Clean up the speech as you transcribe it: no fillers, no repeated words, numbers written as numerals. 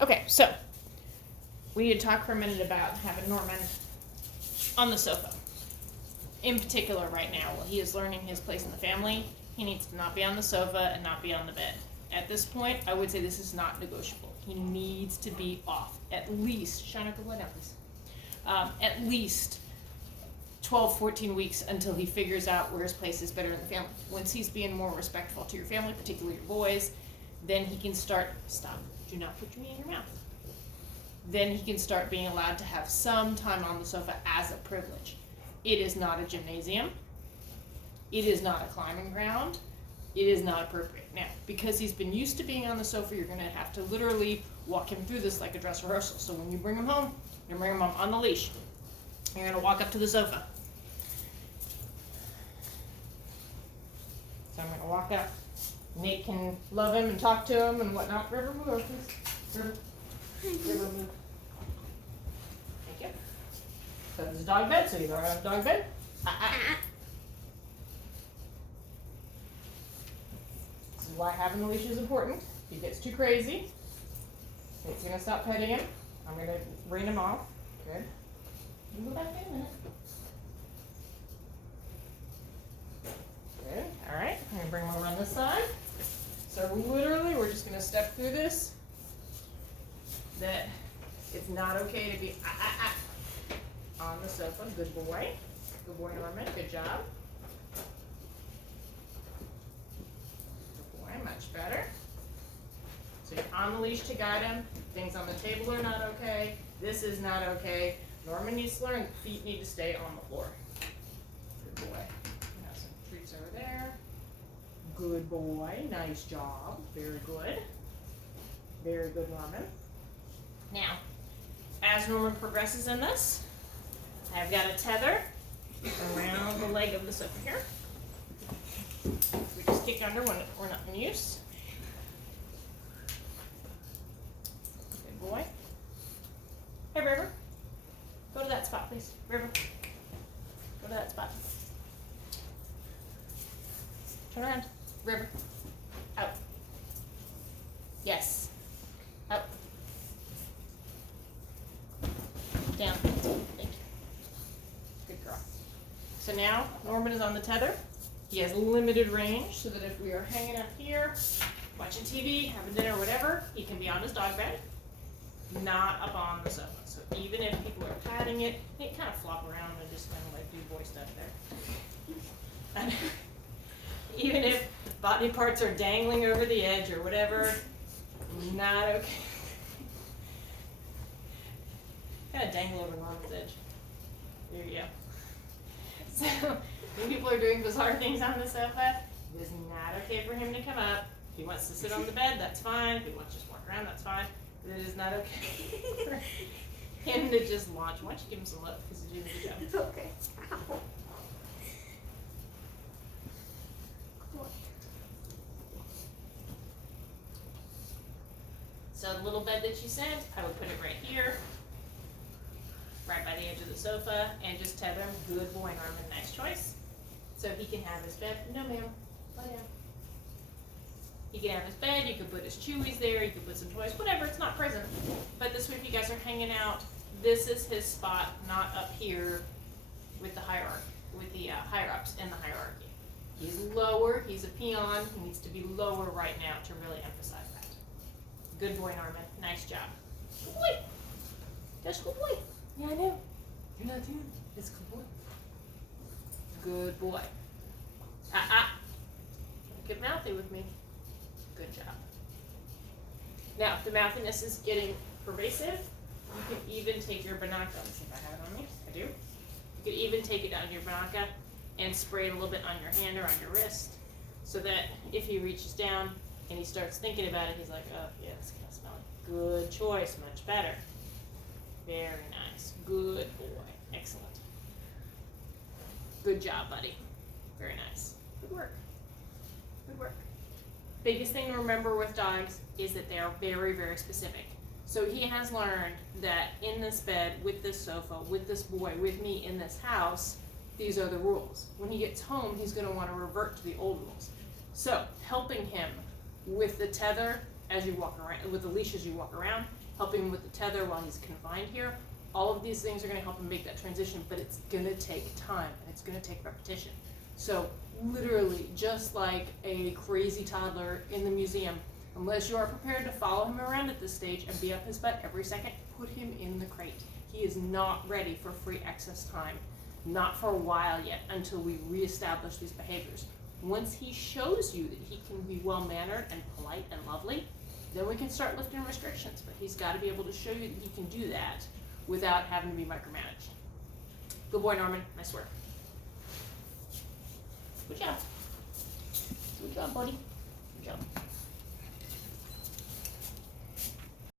Okay, so we need to talk for a minute about having Norman on the sofa. In particular, right now, while he is learning his place in the family, he needs to not be on the sofa and not be on the bed. At this point, I would say this is not negotiable. He needs to be off. At least, shine up the light out, please. At least 12, 14 weeks until he figures out where his place is better in the family. Once he's being more respectful to your family, particularly your boys, then he can start, stop, do not put me in your mouth. Then he can start being allowed to have some time on the sofa as a privilege. It is not a gymnasium. It is not a climbing ground. It is not appropriate. Now, because he's been used to being on the sofa, you're going to have to literally walk him through this like a dress rehearsal. So when you bring him home, you're going to bring him home on the leash. You're going to walk up to the sofa. So I'm going to walk up. Nate can love him and talk to him and whatnot. River, move over, please. River, move. Thank you. So this is dog bed, so you don't have dog bed. This is why having the leash is important. If he gets too crazy, Nate's going to stop petting him. I'm going to rein him off. Good. You can go back in a minute. Good. All right. I'm going to bring him over on this side. So literally, we're just going to step through this. That it's not okay to be on the sofa. Good boy. Good boy, Norman. Good job. Good boy. Much better. So you're on the leash to guide him. Things on the table are not okay. This is not okay. Norman needs to learn the feet need to stay on the floor. Good boy. We have some treats over there. Good boy. Nice job. Very good. Very good, Norman. Now, as Norman progresses in this, I've got a tether around the leg of the sofa here. We just kick under when we're not in use. Good boy. Hey, River. Go to that spot, please. River. Go to that spot. Turn around. River. Out. Yes. Up. Down. Thank you. Good girl. So now Norman is on the tether. He has limited range so that if we are hanging out here, watching TV, having dinner, whatever, he can be on his dog bed, not up on the sofa. So even if people are patting it, they kind of flop around and just kind of like do boy stuff there. And even if body parts are dangling over the edge or whatever, not okay. Kind of dangle over Norman's edge. There you go. So when people are doing bizarre things on the sofa, it is not okay for him to come up. If he wants to sit on the bed, that's fine. If he wants to just walk around, that's fine. But it is not okay for him to just launch. Why don't you give him some love because he's doing a good job. Okay. Ow. So the little bed that you sent, I would put it right here, right by the edge of the sofa, and just tether him. Good boy, Norman. Nice choice. So he can have his bed. No, ma'am. Lie down. He can have his bed. You can put his chewies there. You can put some toys. Whatever. It's not prison. But this way, if you guys are hanging out, this is his spot, not up here with the hierarchy, with the higher ups in the hierarchy. He's lower. He's a peon. He needs to be lower right now to really emphasize that. Good boy, Norman. Nice job. Good boy. That's good boy. Yeah, I know. You're not doing it. It's good boy. Good boy. Don't get mouthy with me. Good job. Now, if the mouthiness is getting pervasive, you can even take your Binaca. Let's see if I have it on me. I do. You can even take it down to your Binaca and spray it a little bit on your hand or on your wrist so that if he reaches down and he starts thinking about it, he's like, oh, yeah, it's kind of smelly. Good choice. Much better. Very nice. Good boy. Excellent. Good job, buddy. Very nice. Good work. Good work. Biggest thing to remember with dogs is that they are very, very specific. So he has learned that in this bed, with this sofa, with this boy, with me in this house, these are the rules. When he gets home, he's going to want to revert to the old rules. So helping him with the tether as you walk around, with the leash as you walk around, helping him with the tether while he's confined here. All of these things are going to help him make that transition, but it's going to take time and it's going to take repetition. So literally, just like a crazy toddler in the museum, unless you are prepared to follow him around at this stage and be up his butt every second, put him in the crate. He is not ready for free access time, not for a while yet, until we reestablish these behaviors. Once he shows you that he can be well-mannered and polite and lovely, then we can start lifting restrictions. But he's got to be able to show you that he can do that without having to be micromanaged. Good boy, Norman. I swear. Good job. Good job, buddy. Good job.